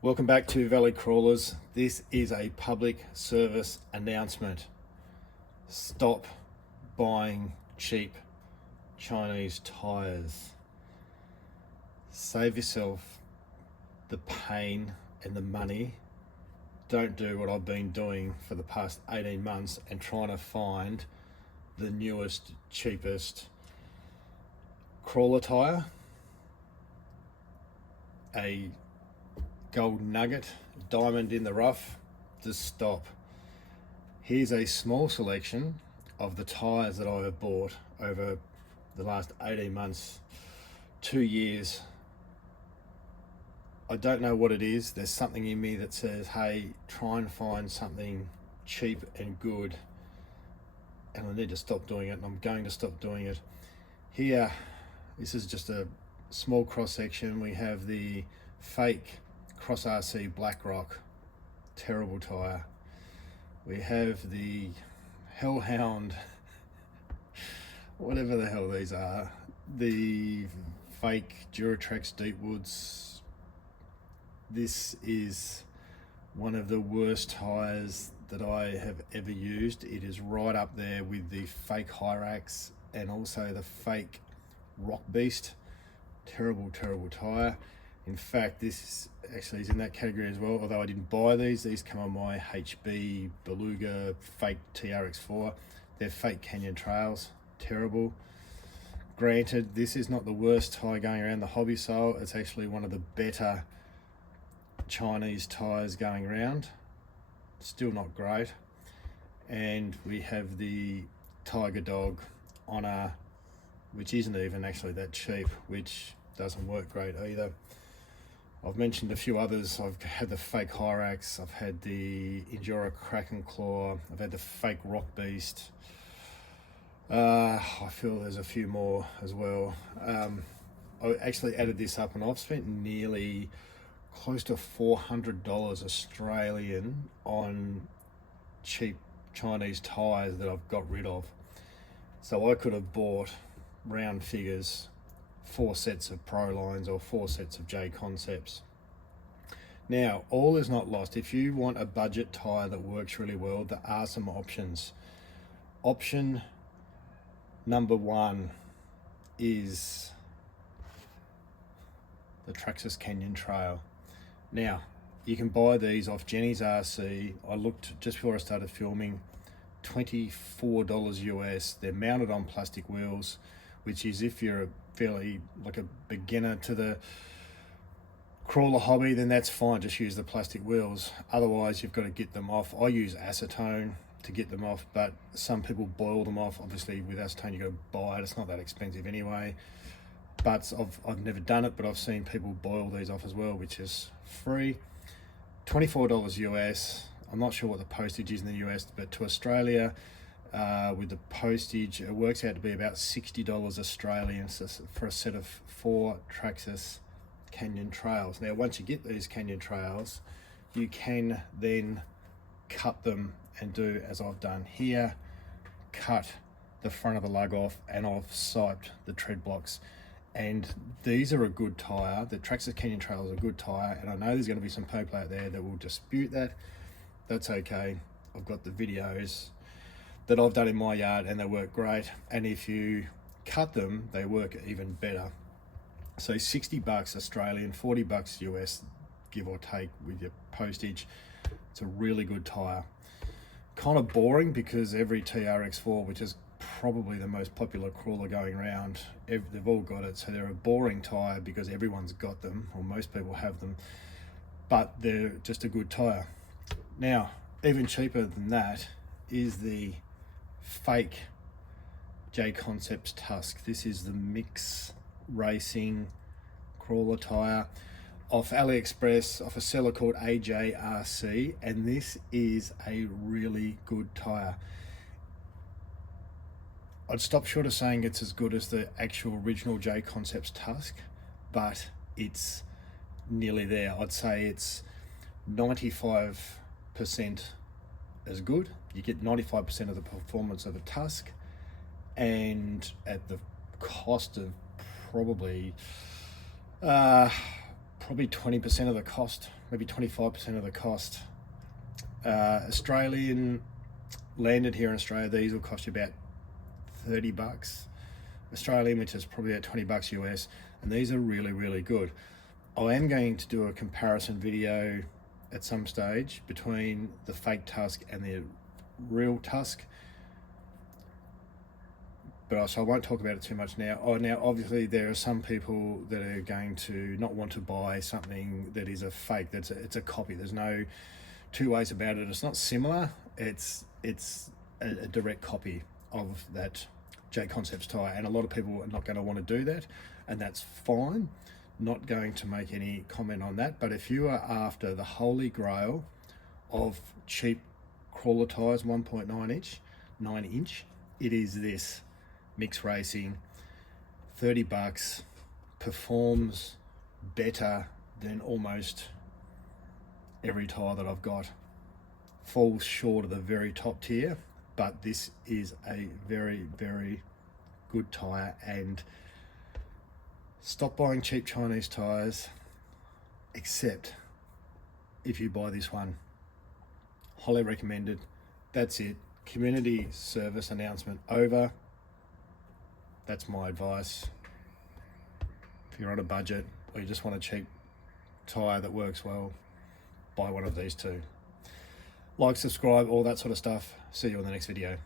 Welcome back to Valley Crawlers. This is a public service announcement. Stop buying cheap Chinese tyres. Save yourself the pain and the money. Don't do what I've been doing for the past 18 months and trying to find the newest, cheapest crawler tyre, a gold nugget, diamond in the rough. Just stop. Here's a small selection of the tyres that I have bought over the last 18 months, 2 years. I don't know what it is. There's something in me that says, hey, try and find something cheap and good. And I need to stop doing it, and I'm going to stop doing it. Here, this is just a small cross section. We have the fake Cross RC Blackrock, terrible tyre. We have the Hellhound, whatever the hell these are, the fake Duratrax Deepwoods. This is one of the worst tyres that I have ever used. It is right up there with the fake Hyrax and also the fake Rock Beast. Terrible tyre. In fact, this actually is in that category as well, although I didn't buy these. These come on my HB Beluga fake TRX4. They're fake Canyon Trails. Terrible. Granted, this is not the worst tyre going around the hobby sale. It's actually one of the better Chinese tyres going around. Still not great. And we have the Tiger Dog Honor, which isn't even actually that cheap, which doesn't work great either. I've mentioned a few others. I've had the fake Hyrax, I've had the Endura Kraken Claw, I've had the fake Rock Beast. I feel there's a few more as well. I actually added this up and I've spent nearly close to $400 Australian on cheap Chinese tyres that I've got rid of. So I could have bought, round figures, 4 sets of Pro Lines or 4 sets of J Concepts. Now, all is not lost. If you want a budget tyre that works really well, there are some options. Option number 1 is the Traxxas Canyon Trail. Now, you can buy these off Jenny's RC. I looked just before I started filming, $24 US. They're mounted on plastic wheels, which is, if you're a fairly like a beginner to the crawler hobby, then that's fine, just use the plastic wheels. Otherwise, you've got to get them off. I use acetone to get them off, but some people boil them off. Obviously with acetone you got to buy it, it's not that expensive anyway. But I've never done it, but I've seen people boil these off as well, which is free. $24 US. I'm not sure what the postage is in the US, but to Australia, with the postage, it works out to be about $60 Australian for a set of 4 Traxxas Canyon Trails. Now, once you get these Canyon Trails, you can then cut them and do as I've done here, cut the front of the lug off, and I've siped the tread blocks. And these are a good tyre. The Traxxas Canyon Trail is a good tyre, and I know there's going to be some people out there that will dispute that. That's okay. I've got the videos that I've done in my yard and they work great. And if you cut them, they work even better. So $60 Australian, $40 US, give or take with your postage. It's a really good tyre. Kind of boring because every TRX4, which is probably the most popular crawler going around, they've all got it. So they're a boring tyre because everyone's got them, or most people have them, but they're just a good tyre. Now, even cheaper than that is the fake J Concepts Tusk. This is the Mix Racing crawler tyre off AliExpress, off a seller called AJRC, and this is a really good tyre. I'd stop short of saying it's as good as the actual original J Concepts Tusk, but it's nearly there. I'd say it's 95% as good. You get 95% of the performance of a Tusk, and at the cost of probably probably 20% of the cost, maybe 25% of the cost. Australian, landed here in Australia, these will cost you about 30 bucks Australian, which is probably about 20 bucks US, and these are really, really good. I am going to do a comparison video at some stage between the fake tusk and the real tusk, but so I won't talk about it too much now. Now obviously there are some people that are going to not want to buy something that is a fake, it's a copy. There's no two ways about it. It's not similar, it's a direct copy of that J-Concepts tyre, and a lot of people are not going to want to do that, and that's fine. Not going to make any comment on that. But if you are after the holy grail of cheap crawler tyres, 9 inch, it is this Mix Racing. 30 bucks, performs better than almost every tyre that I've got. Falls short of the very top tier, but this is a very, very good tyre. And stop buying cheap Chinese tyres, except if you buy this one. Highly recommended. That's it. Community service announcement over. That's my advice. If you're on a budget or you just want a cheap tyre that works well, buy one of these two. Like, subscribe, all that sort of stuff. See you in the next video.